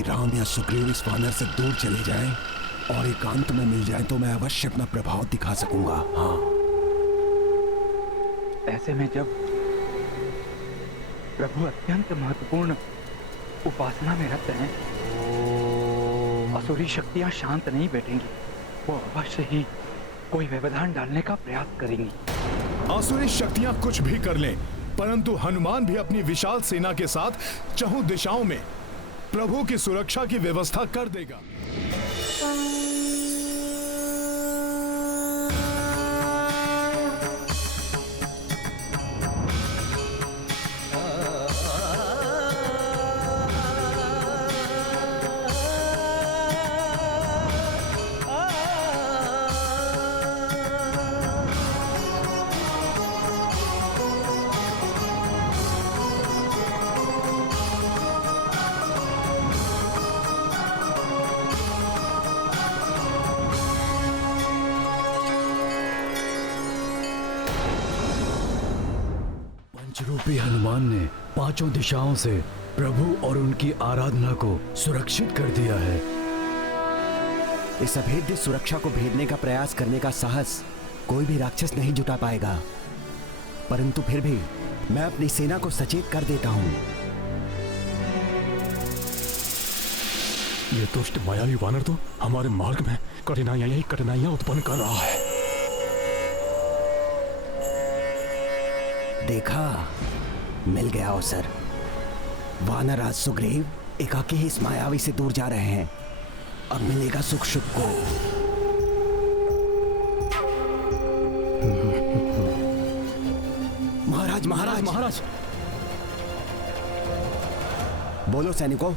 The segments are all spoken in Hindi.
यदि राम या सुग्रीव इस वानर से दूर चले जाएं और एकांत में मिल जाएं तो मैं अवश्य अपना प्रभाव दिखा सकूंगा। हाँ, ऐसे में जब प्रभु अत्यंत महत्वपूर्ण उपासना में रत हैं, असुरी शक्तियां शांत नहीं बैठेंगी। वो अवश्य ही कोई व्यवधान डालने का प्रयास करेंगी। आसुरी शक्तियां कुछ भी कर लें, परंतु हनुमान भी अपनी विशाल सेना के साथ चहुं दिशाओं में प्रभु की सुरक्षा की व्यवस्था कर देगा। पंचरूपी हनुमान ने पांचों दिशाओं से प्रभु और उनकी आराधना को सुरक्षित कर दिया है। इस अभेद्य सुरक्षा को भेदने का प्रयास करने का साहस कोई भी राक्षस नहीं जुटा पाएगा, परंतु फिर भी मैं अपनी सेना को सचेत कर देता हूं। ये दुष्ट मायावी वानर तो हमारे मार्ग में कठिनाइयां उत्पन्न कर रहा है। देखा, मिल गया अवसर। वानरराज सुग्रीव एकाकी ही इस मायावी से दूर जा रहे हैं। अब मिलेगा सुख शुभ को। महाराज महाराज महाराज, बोलो सैनिकों।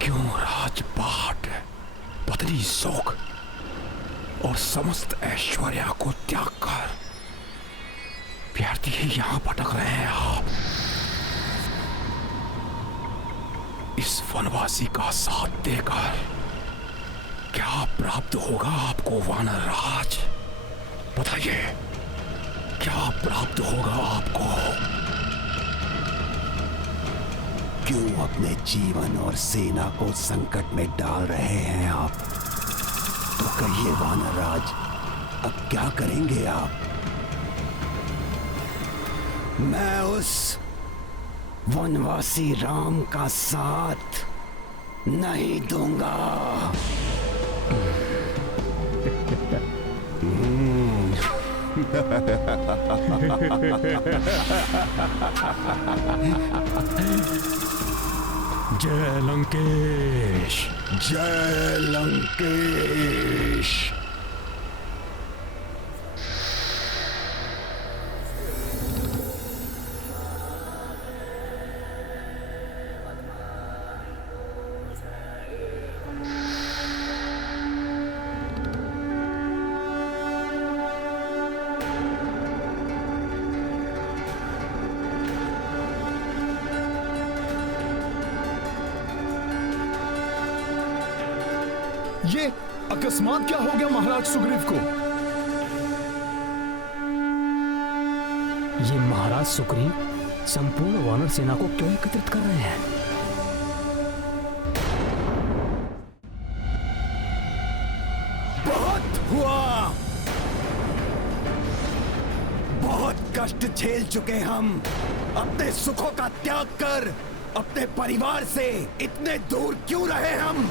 क्यों राजपाट, पत्नी सुख और समस्त ऐश्वर्य को त्याग कर व्यर्थ ही यहां भटक रहे हैं आप? इस वनवासी का साथ देकर क्या प्राप्त होगा आपको वानर राज? बताइए, क्या प्राप्त होगा आपको? क्यों अपने जीवन और सेना को संकट में डाल रहे हैं आप? तो कहिए वानरराज, अब क्या करेंगे आप? मैं उस वनवासी राम का साथ नहीं दूंगा। जय लंकेश, जय लंकेश। ये अकस्मात क्या हो गया महाराज सुग्रीव को? ये महाराज सुग्रीव संपूर्ण वानर सेना को क्यों एकत्रित कर रहे हैं? बहुत हुआ, बहुत कष्ट झेल चुके हम। अपने सुखों का त्याग कर अपने परिवार से इतने दूर क्यों रहे हम?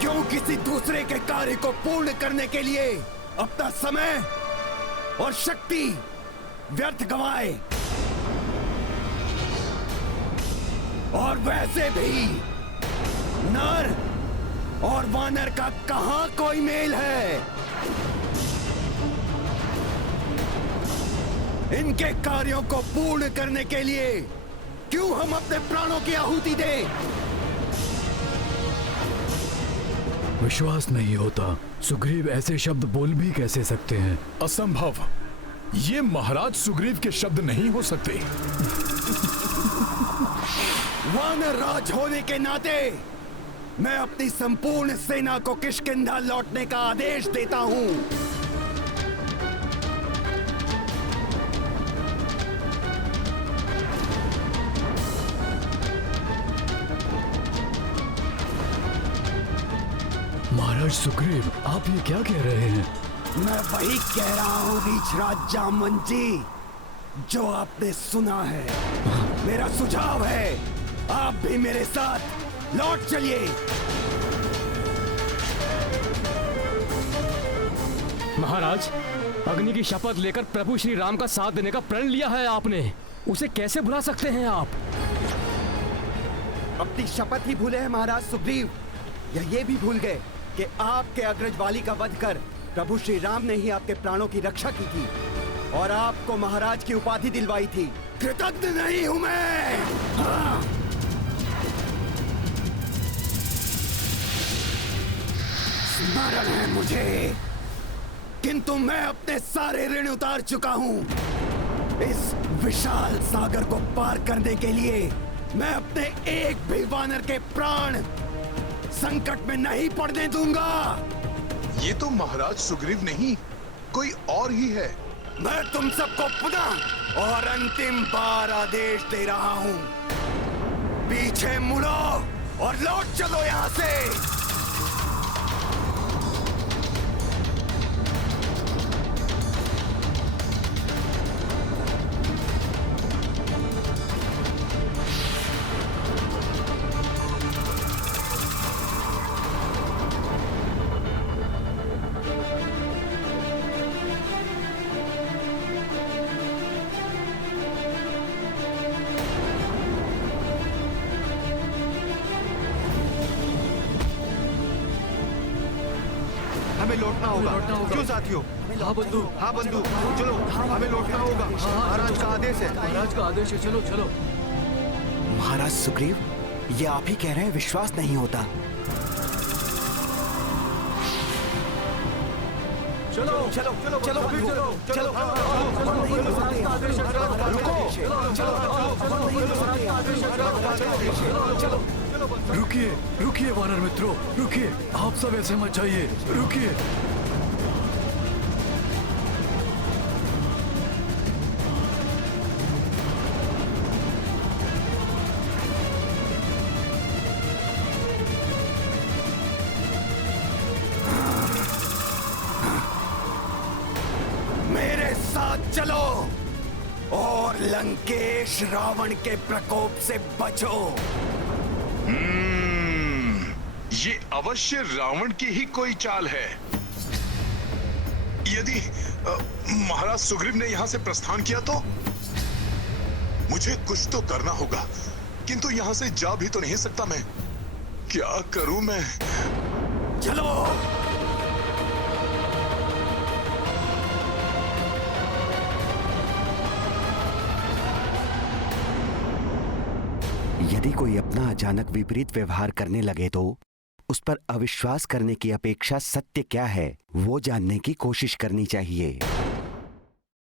क्यों किसी दूसरे के कार्य को पूर्ण करने के लिए अपना समय और शक्ति व्यर्थ गंवाए? और वैसे भी नर और वानर का कहां कोई मेल है? इनके कार्यों को पूर्ण करने के लिए क्यों हम अपने प्राणों की आहुति दें? विश्वास नहीं होता। सुग्रीव ऐसे शब्द बोल भी कैसे सकते हैं? असंभव। ये महाराज सुग्रीव के शब्द नहीं हो सकते। वानर राज होने के नाते मैं अपनी संपूर्ण सेना को किष्किंधा लौटने का आदेश देता हूं। महाराज सुग्रीव, आप ये क्या कह रहे हैं? मैं वही कह रहा हूं रीछराज जामवंत जी, जो आपने सुना है। मेरा सुझाव है, आप भी मेरे साथ लौट चलिए। महाराज, अग्नि की शपथ लेकर प्रभु श्री राम का साथ देने का प्रण लिया है आपने, उसे कैसे भुला सकते हैं आप? अपनी शपथ ही भूले हैं महाराज सुग्रीव, या ये भी भूल गए कि आपके अग्रज वाली का वध कर प्रभु श्री राम ने ही आपके प्राणों की रक्षा की थी और आपको महाराज की उपाधि दिलवाई थी। कृतज्ञ नहीं हूं मैं। हाँ। स्मरण है मुझे, किंतु मैं अपने सारे ऋण उतार चुका हूं। इस विशाल सागर को पार करने के लिए मैं अपने एक भी वानर के प्राण संकट में नहीं पड़ने दूंगा। ये तो महाराज सुग्रीव नहीं, कोई और ही है। मैं तुम सबको पुनः और अंतिम बार आदेश दे रहा हूं, पीछे मुड़ो और लौट चलो यहां से। हमें लौटना होगा। क्यों साथियों? हाँ बंधु, हाँ बंधु, चलो हमें लौटना होगा। महाराज का आदेश है। महाराज का आदेश है, चलो चलो। महाराज सुग्रीव, ये आप ही कह रहे हैं, विश्वास नहीं होता। चलो चलो चलो चलो चलो चलो। रुकिए, रुकिए वानर मित्रों, रुकिए। आप सब ऐसे मत जाइए, रुकिए। मेरे साथ चलो और लंकेश रावण के प्रकोप से बचो। ये अवश्य रावण की ही कोई चाल है। यदि महाराज सुग्रीव ने यहाँ से प्रस्थान किया तो मुझे कुछ तो करना होगा, किंतु यहाँ से जा भी तो नहीं सकता मैं। क्या करूं मैं? चलो। यदि कोई अपना अचानक विपरीत व्यवहार करने लगे तो उस पर अविश्वास करने की अपेक्षा सत्य क्या है वो जानने की कोशिश करनी चाहिए।